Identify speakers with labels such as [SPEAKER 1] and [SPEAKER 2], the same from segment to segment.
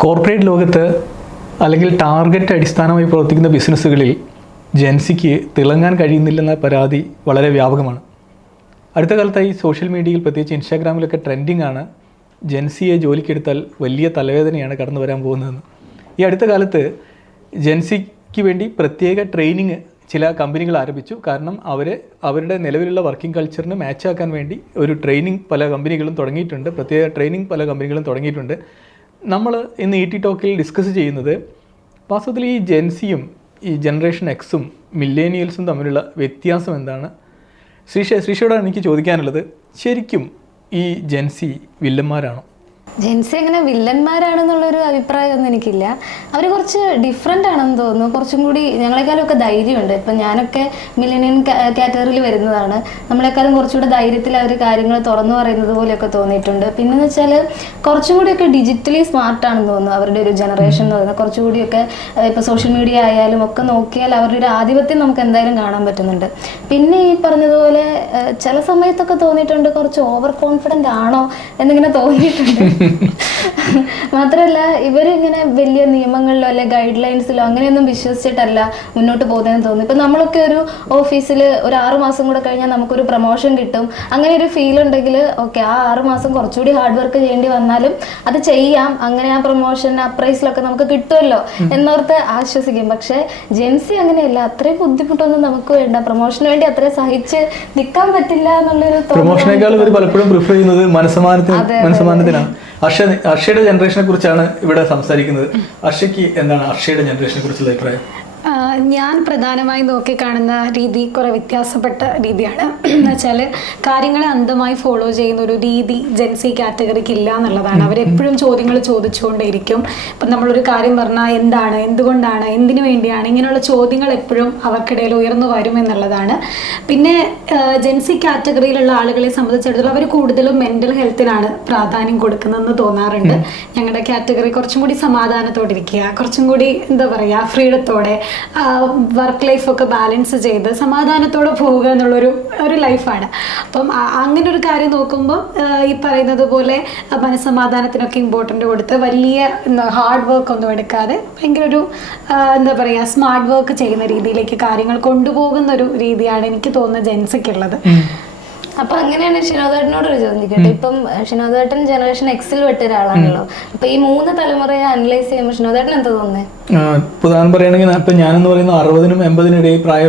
[SPEAKER 1] Corporate ലോകത്ത് അല്ലെങ്കിൽ target അടിസ്ഥാനമായി പ്രവർത്തിക്കുന്ന ബിസിനസ്സുകളിൽ ജെൻസിക്ക് തിളങ്ങാൻ കഴിയുന്നില്ലെന്ന പരാതി വളരെ വ്യാപകമാണ്. അടുത്ത കാലത്തായി സോഷ്യൽ മീഡിയയിൽ പ്രത്യേകിച്ച് ഇൻസ്റ്റാഗ്രാമിലൊക്കെ ട്രെൻഡിങ് ആണ്. ജെൻസിയെ ജോലിക്കെടുത്താൽ വലിയ തലവേദനയാണ് കടന്നു വരാൻ പോകുന്നതെന്ന്. ഈ അടുത്ത കാലത്ത് ജെൻസിക്ക് വേണ്ടി പ്രത്യേക ട്രെയിനിങ് ചില കമ്പനികൾ ആരംഭിച്ചു. കാരണം അവർ അവരുടെ നിലവിലുള്ള വർക്കിംഗ് കൾച്ചറിന് മാച്ചാക്കാൻ വേണ്ടി ഒരു ട്രെയിനിങ് പല കമ്പനികളും തുടങ്ങിയിട്ടുണ്ട്. പ്രത്യേക ട്രെയിനിങ് പല കമ്പനികളും തുടങ്ങിയിട്ടുണ്ട്. നമ്മൾ ഇന്ന് ഇ ടി ടോക്കിൽ ഡിസ്കസ് ചെയ്യുന്നത് വാസ്തവത്തിൽ ഈ ജെൻസിയും ഈ ജനറേഷൻ എക്സും മില്ലേനിയൽസും തമ്മിലുള്ള വ്യത്യാസം എന്താണ്? ശ്രീഷ ശ്രീഷയോടാണ് എനിക്ക് ചോദിക്കാനുള്ളത്. ശരിക്കും ഈ ജെൻസി വില്ലന്മാരാണോ?
[SPEAKER 2] ജെൻസി അങ്ങനെ വില്ലന്മാരാണെന്നുള്ളൊരു അഭിപ്രായമൊന്നും എനിക്കില്ല. അവർ കുറച്ച് ഡിഫറെന്റ് ആണെന്ന് തോന്നുന്നു. കുറച്ചും കൂടി ഞങ്ങളെക്കാളൊക്കെ ധൈര്യമുണ്ട്. ഇപ്പം ഞാനൊക്കെ മില്ലേനിയൻ കാറ്റഗറിയിൽ വരുന്നതാണ്. നമ്മളെക്കാളും കുറച്ചുകൂടി ധൈര്യത്തിൽ അവർ കാര്യങ്ങൾ തുറന്നു പറയുന്നത് പോലെയൊക്കെ തോന്നിയിട്ടുണ്ട്. പിന്നെന്ന് വെച്ചാൽ കുറച്ചും കൂടിയൊക്കെ ഡിജിറ്റലി സ്മാർട്ടാണെന്ന് തോന്നുന്നു അവരുടെ ഒരു ജനറേഷൻ എന്ന് പറയുന്നത്. കുറച്ചുകൂടിയൊക്കെ ഇപ്പോൾ സോഷ്യൽ മീഡിയ ആയാലും ഒക്കെ നോക്കിയാൽ അവരുടെ ഒരു ആധിപത്യം നമുക്ക് എന്തായാലും കാണാൻ പറ്റുന്നുണ്ട്. പിന്നെ ഈ പറഞ്ഞതുപോലെ ചില സമയത്തൊക്കെ തോന്നിയിട്ടുണ്ട് കുറച്ച് ഓവർ കോൺഫിഡന്റ് ആണോ എന്നിങ്ങനെ തോന്നിയിട്ടുണ്ട്. മാത്രമല്ല ഇവരിങ്ങനെ വലിയ നിയമങ്ങളിലോ അല്ലെ ഗൈഡ് ലൈൻസിലോ അങ്ങനെയൊന്നും വിശ്വസിച്ചിട്ടല്ല മുന്നോട്ട് പോകുന്നതെന്ന് തോന്നുന്നു. ഇപ്പം നമ്മളൊക്കെ ഒരു ഓഫീസിൽ ഒരു ആറ് മാസം കൂടെ കഴിഞ്ഞാൽ നമുക്കൊരു പ്രൊമോഷൻ കിട്ടും. അങ്ങനെ ഒരു ഫീൽ ഉണ്ടെങ്കിൽ ഓക്കെ ആ ആറ് മാസം കുറച്ചുകൂടി ഹാർഡ് വർക്ക് ചെയ്യേണ്ടി വന്നാലും അത് ചെയ്യാം. അങ്ങനെ ആ പ്രൊമോഷൻ അപ്രൈസിലൊക്കെ നമുക്ക് കിട്ടുമല്ലോ എന്നോർത്ത് ആശ്വസിക്കും. പക്ഷേ ജെൻസി അങ്ങനെയല്ല. അത്രയും ബുദ്ധിമുട്ടൊന്നും നമുക്ക് വേണ്ട. പ്രൊമോഷന് വേണ്ടി അത്ര സഹിച്ച് നിൽക്കാൻ പറ്റില്ല എന്നുള്ളൊരു
[SPEAKER 1] പ്രൊമോഷനേക്കാൾ ഇവർ പലപ്പോഴും പ്രിഫർ ചെയ്യുന്നത് മനസ്സമാനത്തിന് മനസ്സമാനത്തിനാണ്. അർഷ അർഷയുടെ ജനറേഷനെ കുറിച്ചാണ് ഇവിടെ സംസാരിക്കുന്നത്. അർഷയ്ക്ക് എന്താണ് അർഷയുടെ ജനറേഷനെ കുറിച്ചുള്ള അഭിപ്രായം?
[SPEAKER 3] ഞാൻ പ്രധാനമായി നോക്കിക്കാണുന്ന രീതി കുറെ വ്യത്യാസപ്പെട്ട രീതിയാണ്. എന്ന് വെച്ചാൽ കാര്യങ്ങളെ അന്ധമായി ഫോളോ ചെയ്യുന്ന ഒരു രീതി ജെൻസി കാറ്റഗറിക്ക് ഇല്ല എന്നുള്ളതാണ്. അവരെപ്പോഴും ചോദ്യങ്ങൾ ചോദിച്ചുകൊണ്ടേയിരിക്കും. ഇപ്പം നമ്മളൊരു കാര്യം പറഞ്ഞാൽ എന്താണ് എന്തുകൊണ്ടാണ് എന്തിനു വേണ്ടിയാണ് ഇങ്ങനെയുള്ള ചോദ്യങ്ങൾ എപ്പോഴും അവർക്കിടയിൽ ഉയർന്നു വരും എന്നുള്ളതാണ്. പിന്നെ ജെൻസി കാറ്റഗറിയിലുള്ള ആളുകളെ സംബന്ധിച്ചിടത്തോളം അവർ കൂടുതലും മെന്റൽ ഹെൽത്തിനാണ് പ്രാധാന്യം കൊടുക്കുന്നതെന്ന് തോന്നാറുണ്ട്. ഞങ്ങളുടെ കാറ്റഗറി കുറച്ചും കൂടി സമാധാനത്തോടെ ഇരിക്കുക കുറച്ചും കൂടി എന്താ പറയുക ഫ്രീഡത്തോടെ വർക്ക് ലൈഫൊക്കെ ബാലൻസ് ചെയ്ത് സമാധാനത്തോടെ പോവുക എന്നുള്ളൊരു ഒരു ലൈഫാണ് അപ്പം അങ്ങനെ ഒരു കാര്യം നോക്കുമ്പോൾ ഈ പറയുന്നത് പോലെ മനസ്സമാധാനത്തിനൊക്കെ ഇമ്പോർട്ടന്റ് കൊടുത്ത് വലിയ ഹാർഡ് വർക്ക് ഒന്നും എടുക്കാതെ ഭയങ്കര ഒരു എന്താ പറയുക സ്മാർട്ട് വർക്ക് ചെയ്യുന്ന രീതിയിലേക്ക് കാര്യങ്ങൾ കൊണ്ടുപോകുന്ന ഒരു രീതിയാണ് എനിക്ക് തോന്നുന്നത് ജെൻസിക്കുള്ളത്
[SPEAKER 2] അപ്പൊ അങ്ങനെയാണ് ഷിനോദേട്ടനോട് ഒരു ചോദിക്കട്ടെ. ഇപ്പം ഷിനോദേട്ടൻ ജനറേഷൻ എക്സിൽ പെട്ട ഒരാളാണല്ലോ അപ്പൊ ഈ മൂന്ന് തലമുറയെ അനലൈസ് ചെയ്യുമ്പോൾ ഷിനോദേട്ടൻ എന്താ തോന്നുന്നത്
[SPEAKER 1] ഉദാഹരണം പറയുകയാണെങ്കിൽ ഇപ്പം ഞാനെന്ന് പറയുന്ന അറുപതിനും എൺപതിനും ഇടയിൽ പ്രായ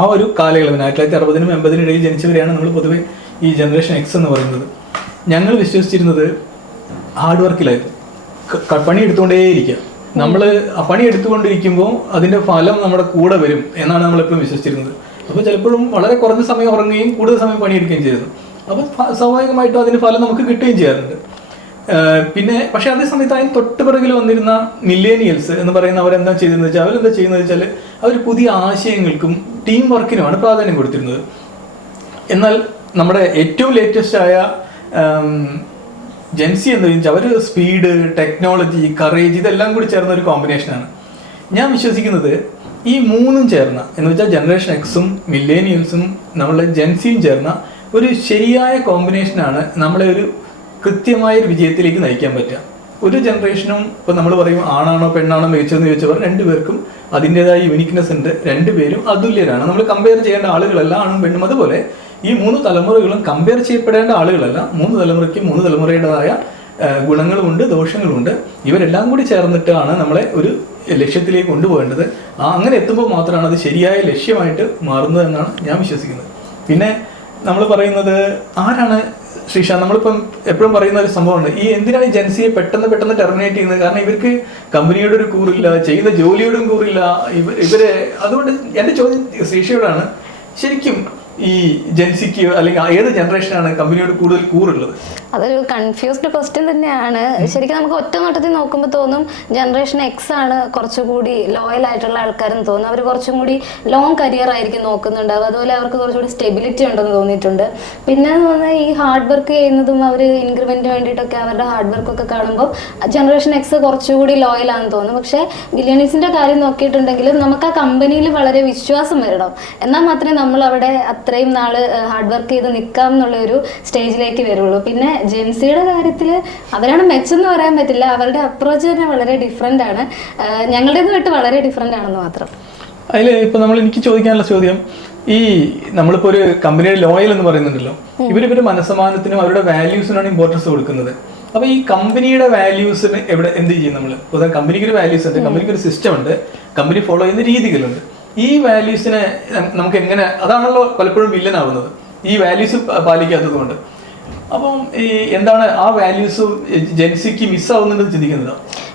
[SPEAKER 1] ആ ഒരു കാലയളവിന് ആയിരത്തി തൊള്ളായിരത്തി അറുപതിനും എൺപതിനും ഇടയിൽ ജനിച്ചവരെയാണ് നമ്മൾ പൊതുവെ ഈ ജനറേഷൻ എക്സ് എന്ന് പറയുന്നത്. ഞങ്ങൾ വിശ്വസിച്ചിരുന്നത് ഹാർഡ് വർക്കിലായിരുന്നു പണി എടുത്തുകൊണ്ടേ പണി എടുത്തുകൊണ്ടേയിരിക്കുക നമ്മൾ പണി എടുത്തുകൊണ്ടിരിക്കുമ്പോൾ അതിന്റെ ഫലം നമ്മുടെ കൂടെ വരും എന്നാണ് നമ്മൾ എപ്പോഴും വിശ്വസിച്ചിരുന്നത്. അപ്പോൾ ചിലപ്പോഴും വളരെ കുറഞ്ഞ സമയം ഉറങ്ങുകയും കൂടുതൽ സമയം പണിയെടുക്കുകയും ചെയ്തു. അപ്പോൾ സ്വാഭാവികമായിട്ടും അതിന് ഫലം നമുക്ക് കിട്ടുകയും ചെയ്യാറുണ്ട്. പിന്നെ പക്ഷേ അതേ സമയത്ത് അതിന് തൊട്ട് പിറകിൽ വന്നിരുന്ന മില്ലേനിയൽസ് എന്ന് പറയുന്ന അവരെന്താ ചെയ്തതെന്ന് വെച്ചാൽ അവരെന്താ ചെയ്യുന്നത് വെച്ചാൽ അവർ പുതിയ ആശയങ്ങൾക്കും ടീം വർക്കിനുമാണ് പ്രാധാന്യം കൊടുത്തിരുന്നത്. എന്നാൽ നമ്മുടെ ഏറ്റവും ലേറ്റസ്റ്റ് ആയ ജെൻസി എന്ന് വെച്ചാൽ അവർ സ്പീഡ് ടെക്നോളജി കറേജ് ഇതെല്ലാം കൂടി ചേർന്ന ഒരു കോമ്പിനേഷനാണ് ഞാൻ വിശ്വസിക്കുന്നത് ഈ മൂന്നും ചേർന്ന എന്ന് വെച്ചാൽ ജനറേഷൻ എക്സും മില്ലേനിയൽസും നമ്മളെ ജെൻസിയും ചേർന്ന ഒരു ശരിയായ കോമ്പിനേഷനാണ് നമ്മളെ ഒരു കൃത്യമായ ഒരു വിജയത്തിലേക്ക് നയിക്കാൻ പറ്റുക. ഒരു ജനറേഷനും ഇപ്പം നമ്മൾ പറയും ആണാണോ പെണ്ണാണോ മികച്ചതെന്ന് ചോദിച്ചവർ രണ്ടുപേർക്കും അതിന്റെതായ യൂണിക്നെസ് ഉണ്ട്. രണ്ടുപേരും അതുല്യരാണ്. നമ്മൾ കമ്പയർ ചെയ്യേണ്ട ആളുകളല്ല ആണും പെണ്ണും. അതുപോലെ ഈ മൂന്ന് തലമുറകളും കമ്പയർ ചെയ്യപ്പെടേണ്ട ആളുകളല്ല. മൂന്ന് തലമുറയ്ക്ക് മൂന്ന് തലമുറയുടേതായ ഗുണങ്ങളുമുണ്ട് ദോഷങ്ങളുമുണ്ട്. ഇവരെല്ലാം കൂടി ചേർന്നിട്ടാണ് നമ്മളെ ഒരു ലക്ഷ്യത്തിലേക്ക് കൊണ്ടുപോകേണ്ടത് ആ അങ്ങനെ എത്തുമ്പോൾ മാത്രമാണ് അത് ശരിയായ ലക്ഷ്യമായിട്ട് മാറുന്നത് എന്നാണ് ഞാൻ വിശ്വസിക്കുന്നത്. പിന്നെ നമ്മൾ പറയുന്നത് ആരാണ് ശ്രീഷ നമ്മളിപ്പം എപ്പോഴും പറയുന്ന ഒരു സംഭവമുണ്ട്. ഈ എന്തിനാണ് ഈ ജൻസിയെ പെട്ടെന്ന് പെട്ടെന്ന് ടെർമിനേറ്റ് ചെയ്യുന്നത്? കാരണം ഇവർക്ക് കമ്പനിയുടെ ഒരു കൂറില്ല ചെയ്യുന്ന ജോലിയോടും കൂറില്ല. ഇവ ഇവരെ അതുകൊണ്ട് എന്റെ ചോദ്യം ശ്രീഷയോടാണ് ശരിക്കും ഈ ജൻസിക്ക് അല്ലെങ്കിൽ ഏത് ജനറേഷനാണ് കമ്പനിയോട് കൂടുതൽ കൂറുള്ളത്?
[SPEAKER 2] അതൊരു കൺഫ്യൂസ്ഡ് ക്വസ്റ്റ്യൻ തന്നെയാണ്. ശരിക്കും നമുക്ക് ഒറ്റ നോട്ടത്തിൽ നോക്കുമ്പോൾ തോന്നും ജനറേഷൻ എക്സ് ആണ് കുറച്ചുകൂടി ലോയൽ ആയിട്ടുള്ള ആൾക്കാരെന്ന് തോന്നും അവർ കുറച്ചും കൂടി ലോങ് കരിയർ ആയിരിക്കും നോക്കുന്നുണ്ടാവും അതുപോലെ അവർക്ക് കുറച്ചുകൂടി സ്റ്റെബിലിറ്റി ഉണ്ടെന്ന് തോന്നിയിട്ടുണ്ട്. പിന്നെ പറഞ്ഞാൽ ഈ ഹാർഡ് വർക്ക് ചെയ്യുന്നതും അവർ ഇൻക്രിമെന്റിന് വേണ്ടിയിട്ടൊക്കെ അവരുടെ ഹാർഡ് വർക്ക് ഒക്കെ കാണുമ്പോൾ ജനറേഷൻ എക്സ് കുറച്ചുകൂടി ലോയൽ ആണെന്ന് തോന്നുന്നു പക്ഷേ ബില്യണീസിന്റെ കാര്യം നോക്കിയിട്ടുണ്ടെങ്കിലും നമുക്ക് ആ കമ്പനിയിൽ വളരെ വിശ്വാസം വരണം. എന്നാൽ മാത്രമേ നമ്മൾ അവിടെ അത്രയും നാൾ ഹാർഡ് വർക്ക് ചെയ്ത് നിൽക്കാം എന്നുള്ള ഒരു സ്റ്റേജിലേക്ക് വരുള്ളൂ. പിന്നെ ജെൻസിയുടെ കാര്യത്തിൽ അവരാണ് മെച്ചെന്ന് പറയാൻ പറ്റില്ല. അവരുടെ അപ്രോച്ച് തന്നെ വളരെ ഡിഫറെന്റ് ആണ്. ഞങ്ങളുടേത് തൊട്ട് വളരെ ഡിഫറെന്റ് ആണെന്ന് മാത്രം.
[SPEAKER 1] അതിൽ ഇപ്പൊ നമ്മൾ എനിക്ക് ചോദിക്കാനുള്ള ചോദ്യം ഈ നമ്മളിപ്പോൾ ഒരു കമ്പനിയുടെ ലോയൽ എന്ന് പറയുന്നുണ്ടല്ലോ ഇവർ ഇവരുടെ മനസ്സമാനത്തിനും അവരുടെ വാല്യൂസിനാണ് ഇമ്പോർട്ടൻസ് കൊടുക്കുന്നത്. അപ്പൊ ഈ കമ്പനിയുടെ വാല്യൂസിന് എവിടെ എന്ത് ചെയ്യും നമ്മൾ ഉദാഹരണം കമ്പനിക്ക് ഒരു വാല്യൂസ് ഉണ്ട് കമ്പനിക്ക് ഒരു സിസ്റ്റം ഉണ്ട് കമ്പനി ഫോളോ ചെയ്യുന്ന രീതികളുണ്ട്. ഈ വാല്യൂസിനെ നമുക്ക് എങ്ങനെ അതാണല്ലോ പലപ്പോഴും വില്ലനാവുന്നത് ഈ വാല്യൂസ് പാലിക്കാത്തത് കൊണ്ട് അപ്പം ഈ എന്താണ് ആ വാല്യൂസ് ജെൻസിക്ക് മിസ്സാവുന്നുണ്ടെന്ന് ചിന്തിക്കുന്നത്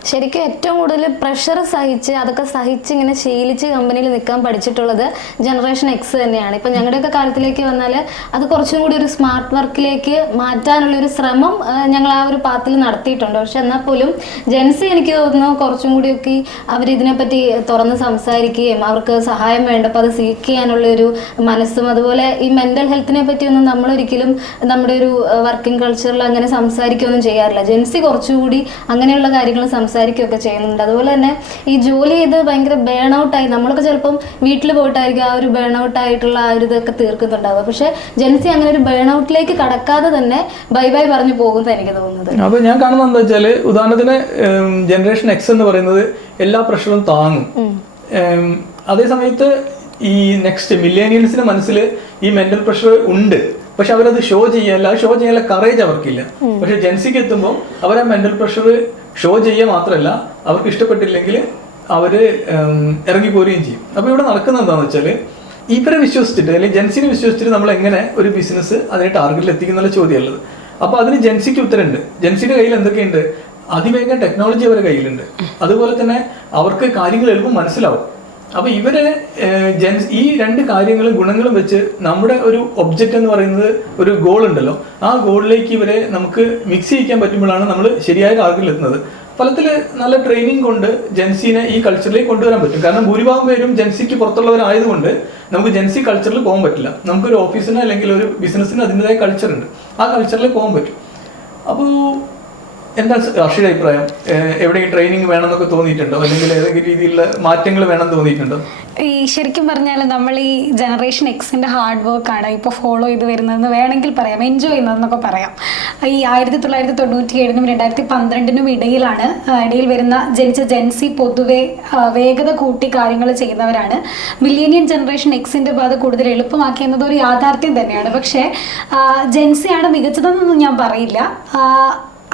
[SPEAKER 2] ശരിക്കും ഏറ്റവും കൂടുതൽ പ്രഷർ സഹിച്ച് അതൊക്കെ സഹിച്ച് ഇങ്ങനെ ശീലിച്ച് കമ്പനിയിൽ നിൽക്കാൻ പഠിച്ചിട്ടുള്ളത് ജനറേഷൻ എക്സ് തന്നെയാണ്. ഇപ്പം ഞങ്ങളുടെയൊക്കെ കാലത്തിലേക്ക് വന്നാൽ അത് കുറച്ചും കൂടി ഒരു സ്മാർട്ട് വർക്കിലേക്ക് മാറ്റാനുള്ള ഒരു ശ്രമം ഞങ്ങൾ ആ ഒരു പാത്തിൽ നടത്തിയിട്ടുണ്ട്. പക്ഷെ എന്നാൽ പോലും ജെൻസി എനിക്ക് തോന്നുന്നു കുറച്ചും കൂടിയൊക്കെ അവരിതിനെപ്പറ്റി തുറന്ന് സംസാരിക്കുകയും അവർക്ക് സഹായം വേണ്ടപ്പോൾ അത് സീക്ക് ചെയ്യാനുള്ള ഒരു മനസ്സും അതുപോലെ ഈ മെന്റൽ ഹെൽത്തിനെ പറ്റിയൊന്നും നമ്മളൊരിക്കലും നമ്മുടെ ഒരു വർക്കിംഗ് കൾച്ചറിൽ അങ്ങനെ സംസാരിക്കുകയൊന്നും ചെയ്യാറില്ല. ജെൻസി കുറച്ചുകൂടി അങ്ങനെയുള്ള കാര്യങ്ങൾ സംസാരിക്കുകയൊക്കെ ചെയ്യുന്നുണ്ട്. അതുപോലെ തന്നെ ഈ ജോലി ചെയ്ത് ഭയങ്കര ബേൺ ഔട്ടായി നമ്മളൊക്കെ ചിലപ്പം വീട്ടിൽ പോയിട്ടായിരിക്കും ആ ഒരു ബേൺ ഔട്ടായിട്ടുള്ള ആ ഒരു ഇതൊക്കെ തീർക്കുന്നുണ്ടാവുക. പക്ഷെ ജെൻസി അങ്ങനെ ഒരു ബേൺ ഔട്ടിലേക്ക് കടക്കാതെ തന്നെ ബൈ ബൈ പറഞ്ഞു പോകുന്നത് എനിക്ക് തോന്നുന്നത്.
[SPEAKER 1] അപ്പൊ ഞാൻ കാണുന്നത് എന്താ വെച്ചാൽ ഉദാഹരണത്തിന് ജനറേഷൻ എക്സ് എന്ന് പറയുന്നത് എല്ലാ പ്രശ്നവും താങ്ങും. അതേസമയത്ത് അതേ സമയത്ത് ഈ നെക്സ്റ്റ് മില്ലേനിയൽസിന്റെ മനസ്സിൽ ഈ മെന്റൽ പ്രഷർ ഉണ്ട്. പക്ഷെ അവരത് ഷോ ചെയ്യല്ല. ഷോ ചെയ്യാനുള്ള കറേജ് അവർക്കില്ല. പക്ഷെ ജെൻസിക്ക് എത്തുമ്പോൾ അവർ ആ മെന്റൽ പ്രഷർ ഷോ ചെയ്യുക മാത്രമല്ല അവർക്ക് ഇഷ്ടപ്പെട്ടില്ലെങ്കിൽ അവർ ഇറങ്ങിപ്പോരുകയും ഇറങ്ങി പോരുകയും ചെയ്യും. അപ്പൊ ഇവിടെ നടക്കുന്നത് എന്താണെന്ന് വെച്ചാൽ ഇവരെ വിശ്വസിച്ചിട്ട് അല്ലെങ്കിൽ ജെൻസിനെ വിശ്വസിച്ചിട്ട് നമ്മൾ എങ്ങനെ ഒരു ബിസിനസ് അതിനെ ടാർഗറ്റിൽ എത്തിക്കുന്നുള്ള ചോദ്യമുള്ളത്. അപ്പൊ അതിന് ജെൻസിക്ക് ഉത്തരമുണ്ട്. ജെൻസിയുടെ കയ്യിൽ എന്തൊക്കെയുണ്ട്? അതിവേഗം ടെക്നോളജി അവരുടെ കയ്യിലുണ്ട്. അതുപോലെ തന്നെ അവർക്ക് കാര്യങ്ങൾ എളുപ്പം മനസ്സിലാവും. അപ്പൊ ഇവർ ജെൻസ് ഈ രണ്ട് കാര്യങ്ങളും ഗുണങ്ങളും വെച്ച് നമ്മുടെ ഒരു ഒബ്ജക്റ്റ് എന്ന് പറയുന്നത് ഒരു ഗോൾ ഉണ്ടല്ലോ. ആ ഗോളിലേക്ക് ഇവരെ നമുക്ക് മിക്സ് ചെയ്യിക്കാൻ പറ്റുമ്പോഴാണ് നമ്മൾ ശരിയായ എത്തുന്നത്. ഫലത്തിൽ നല്ല ട്രെയിനിങ് കൊണ്ട് ജെൻസിനെ ഈ കൾച്ചറിലേക്ക് കൊണ്ടുവരാൻ പറ്റും. കാരണം ഭൂരിഭാഗം പേരും ജെൻസിക്ക് പുറത്തുള്ളവരായതുകൊണ്ട് നമുക്ക് ജെൻസി കൾച്ചറിൽ പോകാൻ പറ്റില്ല. നമുക്കൊരു ഓഫീസിന് അല്ലെങ്കിൽ ഒരു ബിസിനസ്സിന് അതിന്റെതായ കൾച്ചർ ഉണ്ട്. ആ കൾച്ചറിൽ പോകാൻ പറ്റും. അപ്പോൾ എന്താ അർഷിയുടെ അഭിപ്രായം? എവിടെയും ട്രെയിനിങ് വേണമെന്നൊക്കെ തോന്നിയിട്ടുണ്ടോ? അല്ലെങ്കിൽ ഏതെങ്കിലും രീതിയിലുള്ള മാറ്റങ്ങൾ വേണം തോന്നിയിട്ടുണ്ടോ?
[SPEAKER 3] ഈ ശരിക്കും പറഞ്ഞാൽ നമ്മൾ ഈ ജനറേഷൻ എക്സിന്റെ ഹാർഡ് വർക്കാണ് ഇപ്പോൾ ഫോളോ ചെയ്ത് വരുന്നതെന്ന് വേണമെങ്കിൽ പറയാം എൻജോയ് ചെയ്യുന്നതെന്നൊക്കെ പറയാം. ഈ ആയിരത്തി തൊള്ളായിരത്തി തൊണ്ണൂറ്റി ഏഴിനും രണ്ടായിരത്തി പന്ത്രണ്ടിനും ഇടയിലാണ് ഇടയിൽ വരുന്ന ജനിച്ച ജെൻസി പൊതുവെ വേഗത കൂട്ടി കാര്യങ്ങൾ ചെയ്യുന്നവരാണ്. മില്ലേനിയൻ ജനറേഷൻ എക്സിന്റെ പാത കൂടുതൽ എളുപ്പമാക്കിയെന്നത് ഒരു യാഥാർത്ഥ്യം തന്നെയാണ്. പക്ഷേ ജെൻസിയാണ് മികച്ചതെന്നൊന്നും ഞാൻ പറയില്ല.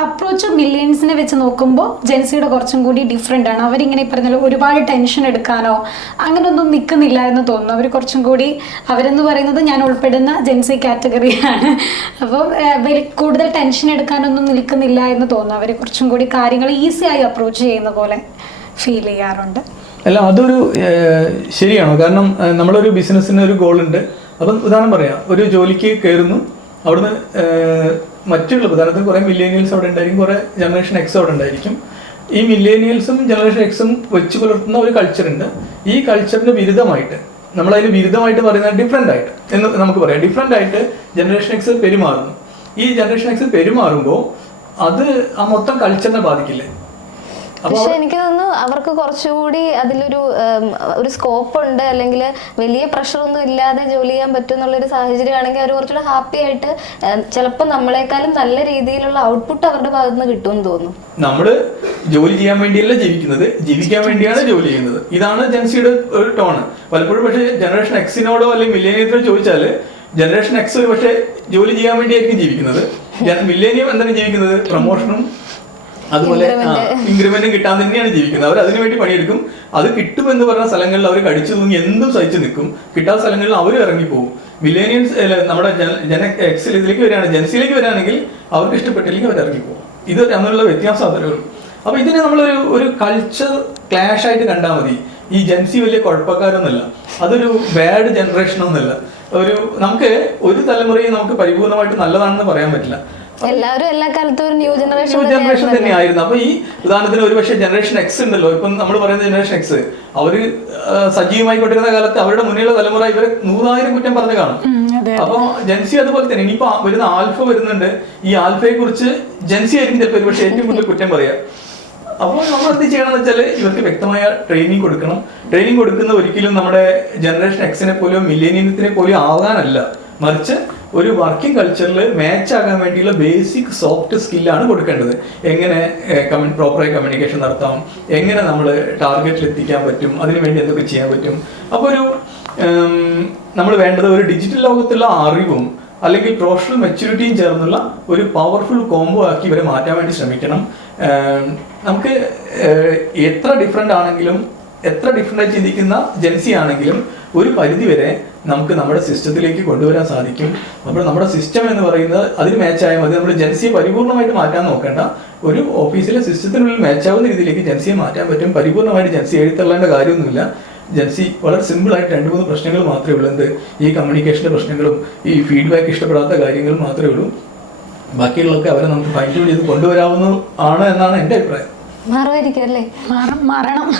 [SPEAKER 3] അപ്രോച്ച് മില്യൻസിനെ വെച്ച് നോക്കുമ്പോൾ ജെൻസിയുടെ കുറച്ചും കൂടി ഡിഫറെന്റ് ആണ്. അവരിങ്ങനെ ഈ പറഞ്ഞ ഒരുപാട് ടെൻഷൻ എടുക്കാനോ അങ്ങനെയൊന്നും നിൽക്കുന്നില്ല എന്ന് തോന്നുന്നു. അവർ കുറച്ചും കൂടി അവരെന്ന് പറയുന്നത് ഞാൻ ഉൾപ്പെടുന്ന ജെൻസി കാറ്റഗറിയാണ് അപ്പോൾ കൂടുതൽ ടെൻഷൻ എടുക്കാനൊന്നും നിൽക്കുന്നില്ല എന്ന് തോന്നുന്നു. അവർ കുറച്ചും കൂടി കാര്യങ്ങൾ ഈസിയായി അപ്രോച്ച് ചെയ്യുന്ന പോലെ ഫീൽ ചെയ്യാറുണ്ട്.
[SPEAKER 1] അല്ല അതൊരു ശരിയാണ്? കാരണം നമ്മളൊരു ബിസിനസ്സിന് ഒരു ഗോൾ ഉണ്ട്. അപ്പം ഉദാഹരണം പറയാം. ഒരു ജോലിക്ക് കയറുന്നു അവിടുന്ന് മറ്റുള്ള ഉദാഹരണത്തിന് കുറേ മില്ലേനിയൽസ് അവിടെ ഉണ്ടായിരിക്കും കുറേ ജനറേഷൻ എക്സ് അവിടെ ഉണ്ടായിരിക്കും. ഈ മില്ലേനിയൽസും ജനറേഷൻ എക്സും വെച്ച് പുലർത്തുന്ന ഒരു കൾച്ചർ ഉണ്ട്. ഈ കൾച്ചറിന് വിരുദ്ധമായിട്ട് നമ്മളതിന് വിരുദ്ധമായിട്ട് പറയുന്നത് ഡിഫറെന്റ് ആയിട്ട് എന്ന് നമുക്ക് പറയാം. ഡിഫറെന്റ് ആയിട്ട് ജനറേഷൻ എക്സ് പെരുമാറുന്നു. ഈ ജനറേഷൻ എക്സ് പെരുമാറുമ്പോൾ അത് ആ മൊത്തം കൾച്ചറിനെ ബാധിക്കില്ലേ?
[SPEAKER 2] പക്ഷെ എനിക്ക് തോന്നുന്നു അവർക്ക് കുറച്ചുകൂടി അതിലൊരു ഒരു സ്കോപ്പ് ഉണ്ട് അല്ലെങ്കിൽ വലിയ പ്രഷർ ഒന്നും ഇല്ലാതെ ജോലി ചെയ്യാൻ പറ്റും എന്നുള്ളൊരു സാഹചര്യമാണെങ്കിൽ അവർ കുറച്ചുകൂടെ ഹാപ്പി ആയിട്ട് ചിലപ്പോൾ നമ്മളെക്കാളും നല്ല രീതിയിലുള്ള ഔട്ട്പുട്ട് അവരുടെ ഭാഗത്ത് നിന്ന് കിട്ടുമെന്ന് തോന്നുന്നു.
[SPEAKER 1] നമ്മൾ ജോലി ചെയ്യാൻ വേണ്ടിയല്ല ജീവിക്കുന്നത്. ജീവിക്കാൻ വേണ്ടിയാണ് ജോലി ചെയ്യുന്നത്. ഇതാണ് ജെൻസിയുടെ ഒരു ടോൺ പലപ്പോഴും പക്ഷേ ജനറേഷൻ എക്സിനോടോ അല്ലെങ്കിൽ മില്ലേനിയത്തിനോ ചോദിച്ചാൽ ജനറേഷൻ എക്സ് പക്ഷേ ജോലി ചെയ്യാൻ വേണ്ടിയായിരിക്കും ജീവിക്കുന്നത്. മില്ലേനിയം എന്താണ് ജീവിക്കുന്നത്? പ്രൊമോഷനും അതുപോലെ ഇൻക്രിമെന്റ് കിട്ടാൻ തന്നെയാണ് ജീവിക്കുന്നത്. അവർ അതിനു വേണ്ടി പണിയെടുക്കും. അത് കിട്ടും എന്ന് പറഞ്ഞ സ്ഥലങ്ങളിൽ അവർ കടിച്ചു തൂങ്ങി എന്തും സഹിച്ചു നിൽക്കും. കിട്ടാത്ത സ്ഥലങ്ങളിൽ അവർ ഇറങ്ങിപ്പോകും മില്ലേനിയൻസ് നമ്മുടെ ജന- എക്സിൽ ഇതിലേക്ക് വരികയാണ് ജെൻസിയിലേക്ക് വരികയാണെങ്കിൽ അവർക്ക് ഇഷ്ടപ്പെട്ടില്ലെങ്കിൽ അവർ ഇറങ്ങിപ്പോകും ഇത് തമ്മിലുള്ള വ്യത്യാസം അത്രേ ഉള്ളൂ അപ്പൊ ഇതിനെ നമ്മളൊരു ഒരു കൾച്ചർ ക്ലാഷ് ആയിട്ട് കണ്ടാൽ മതി. ഈ ജെൻസി വലിയ കുഴപ്പക്കാരൊന്നുമല്ല. അതൊരു ബാഡ് ജനറേഷൻ ഒന്നുമല്ല. ഒരു നമുക്ക് ഒരു തലമുറയും നമുക്ക് പരിപൂർണമായിട്ട് നല്ലതാണെന്ന് പറയാൻ പറ്റില്ല.
[SPEAKER 2] എല്ലാവരും എല്ലാ കാലത്തും ഒരു ന്യൂ ജനറേഷൻ
[SPEAKER 1] ന്യൂ ജനറേഷൻ തന്നെയായിരുന്നു അപ്പൊ ഈ ഉദാഹരണത്തിന് ഒരുപക്ഷെ ജനറേഷൻ എക്സ് ഉണ്ടല്ലോ. ഇപ്പം നമ്മൾ പറയുന്ന ജനറേഷൻ എക്സ് അവർ സജീവമായി കൊണ്ടിരുന്ന കാലത്ത് അവരുടെ മുന്നിലുള്ള തലമുറ ഇവരെ നൂറായിരം കുറ്റം പറഞ്ഞു കാണും. അപ്പൊ ജെൻസി അതുപോലെ തന്നെ ഇനിയിപ്പോ വരുന്ന ആൽഫ വരുന്നുണ്ട്. ഈ ആൽഫയെ കുറിച്ച് ജെൻസി ആയിരിക്കും ചിലപ്പോൾ ഒരുപക്ഷെ ഏറ്റവും കൂടുതൽ കുറ്റം പറയാ. അപ്പോൾ നമ്മൾ എന്ത് ചെയ്യണം എന്ന് വെച്ചാൽ ഇവർക്ക് വ്യക്തമായ ട്രെയിനിങ് കൊടുക്കണം. ട്രെയിനിങ് കൊടുക്കുന്ന ഒരിക്കലും നമ്മുടെ ജനറേഷൻ എക്സിനെ പോലെയോ മില്ലേനിയത്തിനെ പോലെയോ ആകാനല്ല. മറിച്ച് ഒരു വർക്കിംഗ് കൾച്ചറിൽ മാച്ച് ആകാൻ വേണ്ടിയുള്ള ബേസിക് സോഫ്റ്റ് സ്കില്ലാണ് കൊടുക്കേണ്ടത്. എങ്ങനെ പ്രോപ്പറായി കമ്മ്യൂണിക്കേഷൻ നടത്താം എങ്ങനെ നമ്മൾ ടാർഗറ്റിൽ എത്തിക്കാൻ പറ്റും അതിനുവേണ്ടി എന്തൊക്കെ ചെയ്യാൻ പറ്റും. അപ്പോൾ ഒരു നമ്മൾ വേണ്ടത് ഒരു ഡിജിറ്റൽ ലോകത്തുള്ള അറിവും അല്ലെങ്കിൽ പ്രൊഫഷണൽ മെച്യൂരിറ്റിയും ചേർന്നുള്ള ഒരു പവർഫുൾ കോംബോ ആക്കി ഇവരെ മാറ്റാൻ വേണ്ടി ശ്രമിക്കണം. നമുക്ക് എത്ര ഡിഫറെന്റ് ആണെങ്കിലും എത്ര ഡിഫറെന്റായി ചിന്തിക്കുന്ന ജെൻസി ആണെങ്കിലും ഒരു പരിധി വരെ നമുക്ക് നമ്മുടെ സിസ്റ്റത്തിലേക്ക് കൊണ്ടുവരാൻ സാധിക്കും. അപ്പോൾ നമ്മുടെ സിസ്റ്റം എന്ന് പറയുന്നത് അതിന് മാച്ച് ആയാൽ മതി. നമ്മൾ ജൻസിയെ പരിപൂർണമായിട്ട് മാറ്റാൻ നോക്കേണ്ട. ഒരു ഓഫീസിലെ സിസ്റ്റത്തിനുള്ളിൽ മാച്ചാവുന്ന രീതിയിലേക്ക് ജൻസിയെ മാറ്റാൻ പറ്റും. പരിപൂർണമായിട്ട് ജൻസി എഴുത്തള്ളേണ്ട കാര്യമൊന്നുമില്ല. ജൻസി വളരെ സിമ്പിളായിട്ട് രണ്ട് മൂന്ന് പ്രശ്നങ്ങൾ മാത്രമേ ഉള്ളൂ. എന്ത്? ഈ കമ്മ്യൂണിക്കേഷന്റെ പ്രശ്നങ്ങളും ഈ ഫീഡ്ബാക്ക് ഇഷ്ടപ്പെടാത്ത കാര്യങ്ങളും മാത്രമേ ഉള്ളൂ. ബാക്കിയുള്ളതൊക്കെ അവരെ നമുക്ക് ഫൈൻ ട്യൂൺ ചെയ്ത് കൊണ്ടുവരാവുന്ന ആണ് എന്നാണ് എന്റെ അഭിപ്രായം.
[SPEAKER 2] മാറുമായിരിക്കും അല്ലേ?
[SPEAKER 3] മാറ- മാറണം.